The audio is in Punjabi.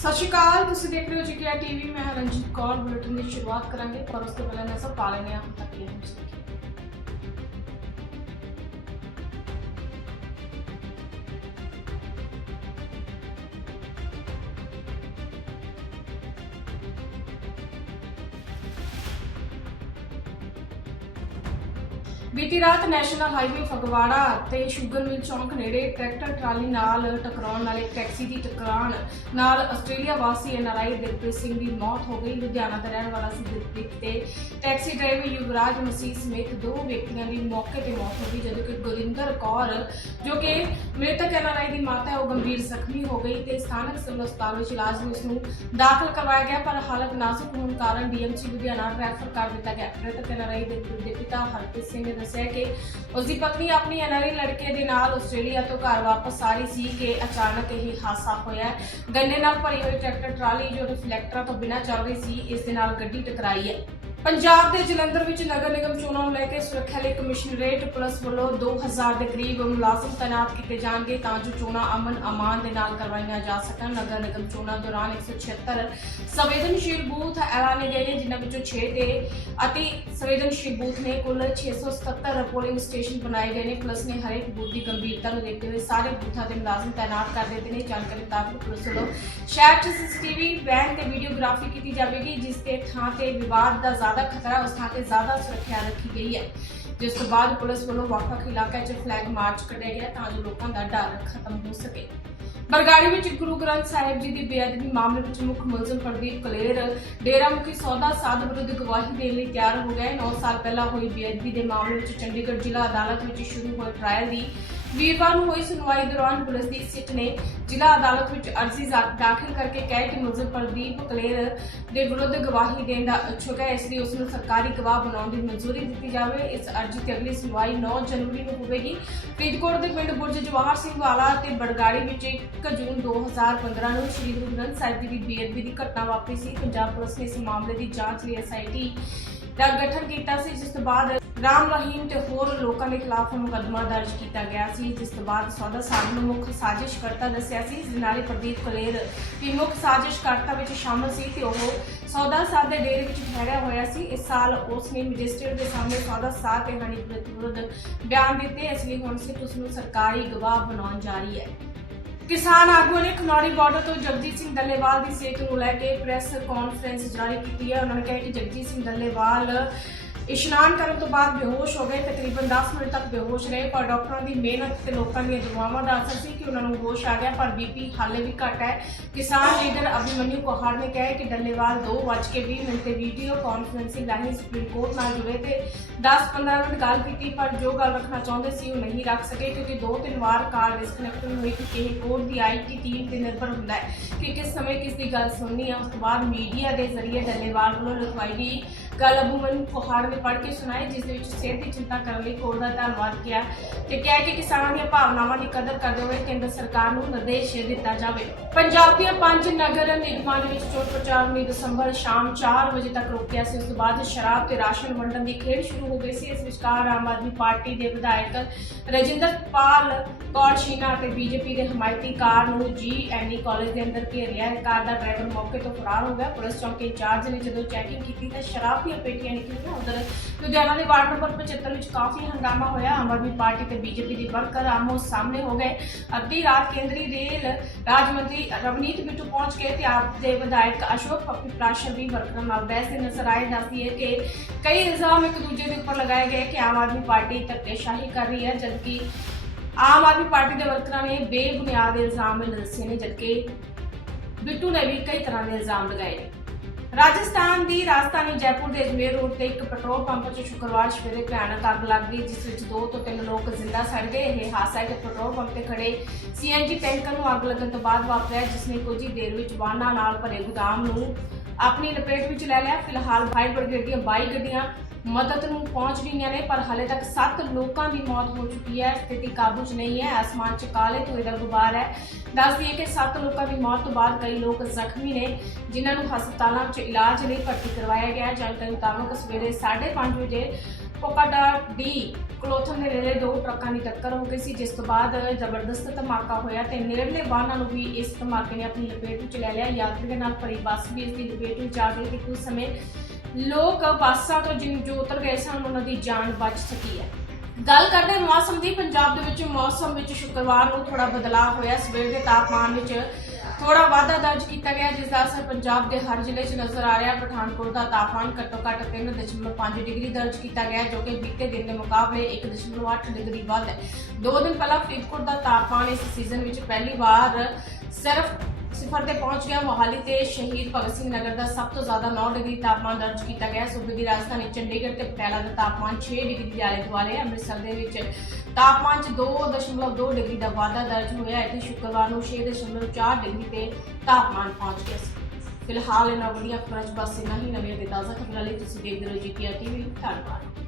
ਸਤਿ ਸ਼੍ਰੀ ਅਕਾਲ, ਤੁਸੀਂ ਦੇਖ ਰਹੇ ਹੋ ਜੀ ਟੀਵੀ। ਮੈਂ ਰਣਜੀਤ ਕੌਰ, ਬੁਲੇਟਿਨ ਦੀ ਸ਼ੁਰੂਆਤ ਕਰਾਂਗੇ, ਪਰ ਉਸ ਤੋਂ ਪਹਿਲਾਂ ਮੈਂ ਸਭ ਪਾ ਲੈਣੇ ਆ ਤੱਕ ਇਹ ਬੀਤੀ ਰਾਤ ਨੈਸ਼ਨਲ ਹਾਈਵੇ ਫਗਵਾੜਾ ਤੇ ਸ਼ੂਗਰ ਮਿਲ ਚੌਂਕ ਨੇੜੇ ਟਰੈਕਟਰ ਟਰਾਲੀ ਨਾਲ ਟਕਰਾਉਣ ਨਾਲ ਇੱਕ ਟੈਕਸੀ ਦੀ ਟਕਰਾਣ ਨਾਲ ਆਸਟ੍ਰੇਲੀਆ ਵਾਸੀ ਐਨਆਰਆਈ ਦਿਲਪ੍ਰੀਤ ਸਿੰਘ ਦੀ ਮੌਤ ਹੋ ਗਈ। ਲੁਧਿਆਣਾ ਦਾ ਰਹਿਣ ਵਾਲਾ ਸੀ ਦਿਲਪ੍ਰੀਤ ਤੇ ਟੈਕਸੀ ਡਰਾਈਵਰ ਯੁਵਰਾਜ ਮਸੀਹ ਸਮੇਤ ਦੋ ਵਿਅਕਤੀਆਂ ਦੀ ਮੌਕੇ ਤੇ ਮੌਤ ਹੋ ਗਈ, ਜਦੋਂ ਕਿ ਗੁਰਿੰਦਰ ਕੌਰ, ਜੋ ਕਿ ਮ੍ਰਿਤਕ ਐਨਆਰਆਈ ਦੀ ਮਾਤਾ ਹੈ, ਉਹ ਗੰਭੀਰ ਜ਼ਖਮੀ ਹੋ ਗਈ ਤੇ ਸਥਾਨਕ ਸਿਵਲ ਹਸਪਤਾਲ ਵਿੱਚ ਇਲਾਜ ਲਈ ਉਸ ਨੂੰ ਦਾਖਲ ਕਰਵਾਇਆ ਗਿਆ, ਪਰ ਹਾਲਤ ਨਾਜ਼ੁਕ ਹੋਣ ਕਾਰਨ ਡੀਐਮਸੀ ਲੁਧਿਆਣਾ ਰੈਫਰ ਕਰ ਦਿੱਤਾ ਗਿਆ। ਮ੍ਰਿਤਕ ਐਨਆਰਆਈ ਦੇ ਦੇ ਪਿਤਾ ਹਰਪ੍ਰੀਤ ਸਿੰਘ ਦੱਸਿਆ ਕਿ ਉਸ ਦੀ ਪਤਨੀ ਆਪਣੀ ਐਨਆਰਆਈ ਲੜਕੇ ਦੇ ਨਾਲ ਆਸਟ੍ਰੇਲੀਆ ਤੋਂ ਘਰ ਵਾਪਸ ਆ ਰਹੀ ਸੀ ਕਿ ਅਚਾਨਕ ਇਹ ਹਾਦਸਾ ਹੋਇਆ ਗੰਨੇ ਨਾਲ ਭਰੀ ਹੋਈ ਟਰੈਕਟਰ ਟਰਾਲੀ ਜੋ ਰਿਫਲੈਕਟਰਾਂ ਤੋਂ ਬਿਨਾਂ ਚੱਲ ਰਹੀ ਸੀ, ਇਸ ਦੇ ਨਾਲ ਗੱਡੀ ਟਕਰਾਈ ਹੈ। ਪੰਜਾਬ ਦੇ ਜਲੰਧਰ ਵਿੱਚ ਨਗਰ ਨਿਗਮ ਚੋਣਾਂ ਨੂੰ ਲੈ ਕੇ ਸੁਰੱਖਿਆ ਲਈ ਕਮਿਸ਼ਨਰੇਟ ਪੁਲਿਸ ਵੱਲੋਂ 2000 ਦੇ ਕਰੀਬ ਮੁਲਾਜ਼ਮ ਤਾਇਨਾਤ ਕੀਤੇ ਜਾਣਗੇ ਤਾਂ ਜੋ ਚੋਣਾਂ ਅਮਨ ਅਮਾਨ ਦੇ ਨਾਲ ਕਰਵਾਈਆਂ ਜਾ ਸਕਣ। ਨਗਰ ਨਿਗਮ ਚੋਣਾਂ ਦੌਰਾਨ 176 ਸੰਵੇਦਨਸ਼ੀਲ ਬੂਥ ਐਲਾਨੇ ਗਏ ਨੇ, ਜਿਨ੍ਹਾਂ ਵਿੱਚੋਂ 6 ਤੇ ਅਤੀ ਸੰਵੇਦਨਸ਼ੀਲ ਬੂਥ ਨੇ ਕੁੱਲ 677 ਪੋਲਿੰਗ ਸਟੇਸ਼ਨ ਬਣਾਏ ਗਏ ਨੇ। ਪੁਲਿਸ ਨੇ ਹਰੇਕ ਬੂਥ ਦੀ ਗੰਭੀਰਤਾ ਨੂੰ ਦੇਖਦੇ ਹੋਏ ਸਾਰੇ ਬੂਥਾਂ ਤੇ ਮੁਲਾਜ਼ਮ ਤਾਇਨਾਤ ਕਰ ਦਿੱਤੇ ਨੇ। ਜਾਣਕਾਰੀ ਮੁਤਾਬਕ ਪੁਲਿਸ ਵੱਲੋਂ ਸ਼ਹਿਰ 'ਚ ਸੀਸੀਟੀਵੀ, ਵੈਨ ਤੇ ਵੀਡੀਓਗ੍ਰਾਫੀ ਕੀਤੀ ਜਾਵੇਗੀ, ਜਿਸ ਤੇ ਥਾਂ ਤੇ ਵਿਵਾਦ ਦਾ ਜ਼ਿਆਦਾ ਖਤਰਾ ਉਸ ਥਾਂ ਤੇ ਜ਼ਿਆਦਾ ਸੁਰੱਖਿਆ ਰੱਖੀ ਗਈ ਹੈ। ਜਿਸ ਤੋਂ ਬਾਅਦ ਪੁਲਿਸ ਵੱਲੋਂ ਵੱਖ-ਵੱਖ ਇਲਾਕਿਆਂ 'ਚ ਫਲੈਗ ਮਾਰਚ ਕੱਢਿਆ ਗਿਆ ਤਾਂ ਜੋ ਲੋਕਾਂ ਦਾ ਡਰ ਖਤਮ ਹੋ ਸਕੇ। ਬਰਗਾੜੀ ਵਿੱਚ ਗੁਰੂ ਗ੍ਰੰਥ ਸਾਹਿਬ ਜੀ ਦੀ ਬੇਅਦਬੀ ਮਾਮਲੇ ਵਿੱਚ ਮੁੱਖ ਮੁਲਜ਼ਮ ਪ੍ਰਦੀਪ ਕਲੇਰ ਡੇਰਾ ਮੁਖੀ ਸੌਦਾ ਸਾਧ ਵਿਰੁੱਧ ਗਵਾਹੀ ਦੇਣ ਲਈ ਤਿਆਰ ਹੋ ਗਏ 9 ਸਾਲ ਪਹਿਲਾਂ ਹੋਈ ਬੇਅਦਬੀ ਦੇ ਮਾਮਲੇ ਵਿੱਚ ਚੰਡੀਗੜ੍ਹ ਜ਼ਿਲ੍ਹਾ ਅਦਾਲਤ ਵਿੱਚ ਸ਼ੁਰੂ ਹੋਏ ਟ੍ਰਾਇਲ ਦੀ ਵੀਰਵਾਰ ਨੂੰ ਹੋਈ ਸੁਣਵਾਈ ਦੌਰਾਨ ਪੁਲਿਸ ਦੀ ਸਿੱਟ ਨੇ ਜ਼ਿਲ੍ਹਾ ਅਦਾਲਤ ਵਿੱਚ ਅਰਜ਼ੀ ਦਾਖਲ ਕਰਕੇ ਕਿਹਾ ਕਿ ਮੁਲਜ਼ਮ ਪ੍ਰਦੀਪ ਕਲੇਰ ਦੇ ਵਿਰੁੱਧ ਗਵਾਹੀ ਦੇਣ ਦਾ ਇੱਛੁਕ ਹੈ। ਇਸ ਲਈ ਉਸ ਨੂੰ ਸਰਕਾਰੀ ਗਵਾਹ ਬਣਾਉਣ ਦੀ ਮਨਜ਼ੂਰੀ ਦਿੱਤੀ ਜਾਵੇ। ਇਸ ਅਰਜ਼ੀ ਤੇ ਅਗਲੀ ਸੁਣਵਾਈ 9 ਜਨਵਰੀ ਨੂੰ ਹੋਵੇਗੀ। ਫਰੀਦਕੋਟ ਦੇ ਪਿੰਡ ਬੁਰਜ ਜਵਾਹਰ ਸਿੰਘ ਵਾਲਾ ਤੇ ਬੜਗਾੜੀ ਵਿੱਚ 1 ਜੂਨ 2015 ਨੂੰ ਸ੍ਰੀ ਗੁਰੂ ਗ੍ਰੰਥ ਸਾਹਿਬ ਜੀ ਦੀ ਬੇਅਦਬੀ ਦੀ ਘਟਨਾ ਵਾਪਰੀ ਸੀ। ਪੰਜਾਬ ਪੁਲਿਸ ਨੇ ਇਸ ਮਾਮਲੇ ਦੀ ਜਾਂਚ ਲਈ ਐਸਆਈਟੀ ਦਾ ਗਠਨ ਕੀਤਾ ਸੀ, ਜਿਸ ਤੋਂ ਬਾਅਦ ਰਾਮ ਰਹੀਮ ਤੇ ਹੋਰ ਲੋਕਾਂ ਦੇ ਖਿਲਾਫ ਮੁਕੱਦਮਾ ਦਰਜ ਕੀਤਾ ਗਿਆ ਸੀ, ਜਿਸ ਤੋਂ ਬਾਅਦ ਸੌਦਾ ਸਾਹਿਬ ਨੂੰ ਮੁੱਖ ਸਾਜ਼ਿਸ਼ਕਰਤਾ ਦੱਸਿਆ ਸੀ, ਜਿਸ ਪ੍ਰਦੀਪ ਕਲੇਰ ਵੀ ਮੁੱਖ ਸਾਜ਼ਿਸ਼ਕਰਤਾ ਵਿੱਚ ਸ਼ਾਮਲ ਸੀ ਤੇ ਉਹ ਸੌਦਾ ਸਾਹਿਬ ਦੇ ਡੇਰੇ ਵਿੱਚ ਠਹਿਰਿਆ ਹੋਇਆ ਸੀ। ਇਸ ਸਾਲ ਉਸ ਨੇ ਮੈਜਿਸਟਰੇਟ ਦੇ ਸਾਹਮਣੇ ਸੌਦਾ ਸਾਹਿਬ ਤੇ ਹਨੀਪ੍ਰੀਤ ਵਿਰੁੱਧ ਬਿਆਨ ਦਿੱਤੇ। ਇਸ ਲਈ ਹੁਣ ਸਿੱਖ ਉਸ ਨੂੰ ਸਰਕਾਰੀ ਗਵਾਹ ਬਣਾਉਣ ਜਾ ਰਹੀ ਹੈ। ਕਿਸਾਨ ਆਗੂਆਂ ਨੇ ਖਨੌਰੀ ਬਾਰਡਰ ਤੋਂ ਜਗਜੀਤ ਸਿੰਘ ਡੱਲੇਵਾਲ ਦੀ ਸਿਹਤ ਨੂੰ ਲੈ ਕੇ ਪ੍ਰੈਸ ਕਾਨਫਰੰਸ ਜਾਰੀ ਕੀਤੀ ਹੈ। ਉਹਨਾਂ ਨੇ ਕਿਹਾ ਕਿ ਜਗਜੀਤ ਸਿੰਘ ਡੱਲੇਵਾਲ ਇਸ਼ਨਾਨ ਕਰਨ ਤੋਂ ਬਾਅਦ ਬੇਹੋਸ਼ ਹੋ ਗਏ, ਤਕਰੀਬਨ 10 ਮਿੰਟ ਤੱਕ ਬੇਹੋਸ਼ ਰਹੇ, ਪਰ ਡਾਕਟਰਾਂ ਦੀ ਮਿਹਨਤ ਤੇ ਲੋਕਾਂ ਦੀਆਂ ਦੁਆਵਾਂ ਦਾ ਅਸਰ ਸੀ ਕਿ ਉਹਨਾਂ ਨੂੰ ਹੋਸ਼ ਆ ਗਿਆ, ਪਰ ਬੀਪੀ ਹਾਲੇ ਵੀ ਘੱਟ ਹੈ। ਕਿਸਾਨ ਲੀਡਰ ਅਭਿਮਨਿਊ ਕੋਹਾੜ ਨੇ ਕਿਹਾ ਕਿ ਡੱਲੇਵਾਲ 2:20 ਮਿੰਟ ਤੇ ਵੀਡੀਓ ਕਾਨਫਰੰਸਿੰਗ ਰਾਹੀਂ ਸੁਪਰੀਮ ਕੋਰਟ ਨਾਲ ਜੁੜੇ ਤੇ 10-15 ਮਿੰਟ ਗੱਲ ਕੀਤੀ, ਪਰ ਜੋ ਗੱਲ ਰੱਖਣਾ ਚਾਹੁੰਦੇ ਸੀ ਉਹ ਨਹੀਂ ਰੱਖ ਸਕੇ, ਕਿਉਂਕਿ ਦੋ ਤਿੰਨ ਵਾਰ ਕਾਲ ਡਿਸਕਨੈਕਟ ਹੋਈ ਕਿ ਇਹ ਕੋਰਟ ਦੀ ਆਈਟੀ ਟੀਮ ਤੇ ਨਿਰਭਰ ਹੁੰਦਾ ਹੈ ਕਿ ਕਿਸ ਸਮੇਂ ਕਿਸ ਦੀ ਗੱਲ ਸੁਣਨੀ ਹੈ। ਉਸ ਤੋਂ ਬਾਅਦ ਮੀਡੀਆ ਦੇ ਜ਼ਰੀਏ ਡੱਲੇਵਾਲ ਵੱਲੋਂ ਲਿਖਵਾਈ ਗਈ। ਗੱਲ ਅਭਿਮਨਿਊ ਕੋਹਾੜ ਨੇ ਪੜ੍ਹ ਕੇ ਸੁਣਾਈ ਜਿਸ ਦੇ ਵਿੱਚ ਸਿਹਤ ਦੀ ਚਿੰਤਾ ਕਰਨ ਲਈ ਕੋਰਟ ਦਾ ਧੰਨਵਾਦ ਕੀਤਾ ਤੇ ਕਿਹਾ ਕਿ ਕਿਸਾਨਾਂ ਦੀਆਂ ਭਾਵਨਾਵਾਂ ਦੀ ਕਦਰ ਕਰਦੇ ਹੋਏ ਕੇਂਦਰ ਸਰਕਾਰ ਨੂੰ ਨਿਰਦੇਸ਼ ਦਿੱਤਾ ਜਾਵੇ। ਪੰਜਾਬ ਦੀਆਂ ਪੰਜ ਨਗਰ ਨਿਗਮਾਂ ਦੇ ਵਿੱਚ ਚੋਣ ਪ੍ਰਚਾਰ 19 ਦਸੰਬਰ ਸ਼ਾਮ 4 ਵਜੇ ਤੱਕ ਰੋਕਿਆ ਸੀ, ਉਸ ਤੋਂ ਬਾਅਦ ਸ਼ਰਾਬ ਤੇ ਰਾਸ਼ਨ ਵੰਡਣ ਦੀ ਖੇਡ ਸ਼ੁਰੂ ਹੋ ਗਈ ਸੀ। ਇਸ ਵਿਚਕਾਰ ਆਮ ਆਦਮੀ ਪਾਰਟੀ ਦੇ ਵਿਧਾਇਕ ਰਜਿੰਦਰ ਪਾਲ ਕੌਰ ਸ਼ੀਨਾ ਅਤੇ ਬੀਜੇਪੀ ਦੇ ਹਮਾਇਤੀ ਕਾਰ ਨੂੰ ਜੀਐਨਈ ਕਾਲਜ ਦੇ ਅੰਦਰ ਘੇਰ ਲਿਆ ਕਾਰ ਦਾ ਡਰਾਈਵਰ ਮੌਕੇ ਤੋਂ ਫਰਾਰ ਹੋ ਗਿਆ। ਪੁਲਿਸ ਚੌਕੀ ਇੰਚਾਰਜ ਨੇ ਜਦੋਂ ਚੈਕਿੰਗ ਕੀਤੀ ਤਾਂ ਸ਼ਰਾਬ ਦੀਆਂ ਪੇਟੀਆਂ ਨਿਕਲੀਆਂ, ਉਧਰ ਲੁਧਿਆਣਾ ਦੇ ਵਾਰਡ ਨੰਬਰ 75 ਵਿੱਚ ਕਾਫੀ ਹੰਗਾਮਾ ਹੋਇਆ। ਆਮ ਆਦਮੀ ਪਾਰਟੀ ਤੇ ਬੀਜੇਪੀ ਦੀ ਵਰਕਰ ਆਮੋ ਸਾਹਮਣੇ ਹੋ ਗਏ। ਅੱਧੀ ਰਾਤ ਕੇਂਦਰੀ ਰੇਲ ਰਾਜ ਮੰਤਰੀ ਰਵਨੀਤ ਬਿੱਟੂ ਪਹੁੰਚ ਕੇ ਤੇ ਆਪ ਦੇ ਵਿਧਾਇਕ ਅਸ਼ੋਕ ਪੱਪੀ ਪ੍ਰਾਸ਼ਰ ਵੀ ਵਰਕਰਾਂ ਨਾਲ ਬਹਿਸਦੇ ਨਜ਼ਰ ਆਏ। ਦੱਸਦੀ ਹੈ ਕਿ ਕਈ ਇਲਜ਼ਾਮ ਇੱਕ ਦੂਜੇ ਦੇ ਉੱਪਰ ਲਗਾਏ ਗਏ ਕਿ ਆਮ ਆਦਮੀ ਪਾਰਟੀ ਧੱਕੇਸ਼ਾਹੀ ਕਰ ਰਹੀ ਹੈ, ਜਦਕਿ ਆਮ ਆਦਮੀ ਪਾਰਟੀ ਦੇ ਵਰਕਰਾਂ ਨੇ ਬੇਬੁਨਿਆਦ ਇਲਜ਼ਾਮ ਦੱਸੇ ਨੇ, ਜਦਕਿ ਬਿੱਟੂ ਨੇ ਵੀ ਕਈ ਤਰ੍ਹਾਂ ਦੇ ਇਲਜ਼ਾਮ ਲਗਾਏ ਨੇ। ਰਾਜਸਥਾਨ ਦੀ ਰਾਜਧਾਨੀ ਜੈਪੁਰ ਦੇ ਅਜਮੇਰ ਰੋਡ ਤੇ ਇੱਕ ਪੈਟਰੋਲ ਪੰਪ 'ਚ ਸ਼ੁੱਕਰਵਾਰ ਸਵੇਰੇ ਭਿਆਨਕ ਅੱਗ ਲੱਗ ਗਈ, ਜਿਸ ਵਿੱਚ ਦੋ ਤੋਂ ਤਿੰਨ ਲੋਕ ਜ਼ਿੰਦਾ ਸੜ ਗਏ। ਇਹ ਹਾਦਸਾ ਇੱਕ ਪੈਟਰੋਲ ਪੰਪ ਤੇ ਖੜੇ ਸੀਐਨਜੀ ਟੈਂਕਰ ਨੂੰ ਅੱਗ ਲੱਗਣ ਤੋਂ ਬਾਅਦ ਵਾਪਰਿਆ, ਜਿਸ ਨੇ ਕੁਝ ਹੀ ਦੇਰ ਵਿੱਚ ਵਾਹਨਾਂ ਨਾਲ ਭਰੇ ਗੋਦਾਮ ਨੂੰ ਆਪਣੀ ਲਪੇਟ ਵਿੱਚ ਲੈ ਲਿਆ। ਫਿਲਹਾਲ ਫਾਇਰ ਬ੍ਰਿਗੇਡ ਦੀਆਂ 22 ਗੱਡੀਆਂ ਮਦਦ ਨੂੰ ਪਹੁੰਚ ਗਈਆਂ ਨੇ, ਪਰ ਹਾਲੇ ਤੱਕ 7 ਲੋਕਾਂ ਦੀ ਮੌਤ ਹੋ ਚੁੱਕੀ ਹੈ। ਸਥਿਤੀ ਕਾਬੂ 'ਚ ਨਹੀਂ ਹੈ, ਆਸਮਾਨ 'ਚ ਕਾਲੇ ਧੂਏ ਦਾ ਗੁਬਾਰ ਹੈ। ਦੱਸ ਦਈਏ ਕਿ 7 ਲੋਕਾਂ ਦੀ ਮੌਤ ਤੋਂ ਬਾਅਦ ਕਈ ਲੋਕ ਜ਼ਖਮੀ ਨੇ, ਜਿਨ੍ਹਾਂ ਨੂੰ ਹਸਪਤਾਲਾਂ 'ਚ ਇਲਾਜ ਲਈ ਭਰਤੀ ਕਰਵਾਇਆ ਗਿਆ ਹੈ। ਜਾਣਕਾਰੀ ਮੁਤਾਬਕ ਸਵੇਰੇ 5:30 ਵਜੇ ਕੋਕਾਡਾ ਡੀ ਕਲੋਥਨ ਦੇ ਨੇੜੇ ਦੋ ਟਰੱਕਾਂ ਦੀ ਟੱਕਰ ਹੋ ਗਈ ਸੀ, ਜਿਸ ਤੋਂ ਬਾਅਦ ਜ਼ਬਰਦਸਤ ਧਮਾਕਾ ਹੋਇਆ ਤੇ ਨੇੜਲੇ ਵਾਹਨਾਂ ਨੂੰ ਵੀ ਇਸ ਧਮਾਕੇ ਨੇ ਆਪਣੀ ਲਪੇਟ ਵਿੱਚ ਲੈ ਲਿਆ। ਯਾਤਰੀ ਦੇ ਨਾਲ ਭਰੀ ਬੱਸ ਵੀ ਇਸ ਦੀ ਲਪੇਟ ਵਿੱਚ ਜਾ ਗਈ ਤੇ ਕੁਝ ਸਮੇਂ ਲੋਕ ਬੱਸਾਂ ਤੋਂ ਜਿਨ ਜੋ ਉਤਰ ਗਏ ਸਨ, ਉਹਨਾਂ ਦੀ ਜਾਨ ਬਚ ਸਕੀ ਹੈ। ਗੱਲ ਕਰਦੇ ਹਾਂ ਮੌਸਮ ਦੀ, ਪੰਜਾਬ ਦੇ ਵਿੱਚ ਮੌਸਮ ਵਿੱਚ ਸ਼ੁੱਕਰਵਾਰ ਨੂੰ ਥੋੜਾ ਬਦਲਾਅ ਹੋਇਆ। ਸਵੇਰ ਦੇ ਤਾਪਮਾਨ ਵਿੱਚ ਥੋੜਾ ਵਾਧਾ ਦਰਜ ਕੀਤਾ ਗਿਆ, ਜਿਸ ਦਾ ਅਸਰ ਪੰਜਾਬ ਦੇ ਹਰ ਜ਼ਿਲ੍ਹੇ 'ਚ ਨਜ਼ਰ ਆ ਰਿਹਾ। ਪਠਾਨਕੋਟ ਦਾ ਤਾਪਮਾਨ ਘੱਟੋ ਘੱਟ 3.5 ਡਿਗਰੀ ਦਰਜ ਕੀਤਾ ਗਿਆ, ਜੋ ਕਿ ਬੀਤੇ ਦਿਨ ਦੇ ਮੁਕਾਬਲੇ 1.8 ਡਿਗਰੀ ਵੱਧ ਹੈ। ਦੋ ਦਿਨ ਪਹਿਲਾਂ ਫਰੀਦਕੋਟ ਦਾ ਤਾਪਮਾਨ ਇਸ ਸੀਜ਼ਨ ਵਿੱਚ ਪਹਿਲੀ ਵਾਰ ਸਿਰਫ ਸਿਫਰ ਤੇ ਪਹੁੰਚ ਗਿਆ। ਮੋਹਾਲੀ ਤੇ ਸ਼ਹੀਦ ਭਗਤ ਸਿੰਘ ਨਗਰ ਦਾ ਸਭ ਤੋਂ ਜ਼ਿਆਦਾ 9 ਡਿਗਰੀ ਤਾਪਮਾਨ ਦਰਜ ਕੀਤਾ ਗਿਆ। ਸੂਬੇ ਦੀ ਰਾਜਧਾਨੀ ਚੰਡੀਗੜ੍ਹ ਤੇ ਪਟਿਆਲਾ ਦਾ ਤਾਪਮਾਨ 6 ਡਿਗਰੀ ਦੇ ਆਲੇ ਦੁਆਲੇ ਅੰਮ੍ਰਿਤਸਰ ਦੇ ਵਿੱਚ ਤਾਪਮਾਨ 'ਚ 2.2 ਡਿਗਰੀ ਦਾ ਵਾਧਾ ਦਰਜ ਹੋਇਆ ਇੱਥੇ ਸ਼ੁੱਕਰਵਾਰ ਨੂੰ 6.4 ਡਿਗਰੀ ਤੇ ਤਾਪਮਾਨ ਪਹੁੰਚ ਗਿਆ ਸੀ। ਫਿਲਹਾਲ ਇਹਨਾਂ ਵੱਡੀਆਂ ਖਬਰਾਂ 'ਚ ਬਸ ਇੰਨਾ ਹੀ। ਨਵੀਆਂ ਤੇ ਤਾਜ਼ਾ ਖਬਰਾਂ ਲਈ ਤੁਸੀਂ ਦੇਖਦੇ ਰਹੋ ਜੀਪੀਆਰ ਟੀਵੀ ਧੰਨਵਾਦ।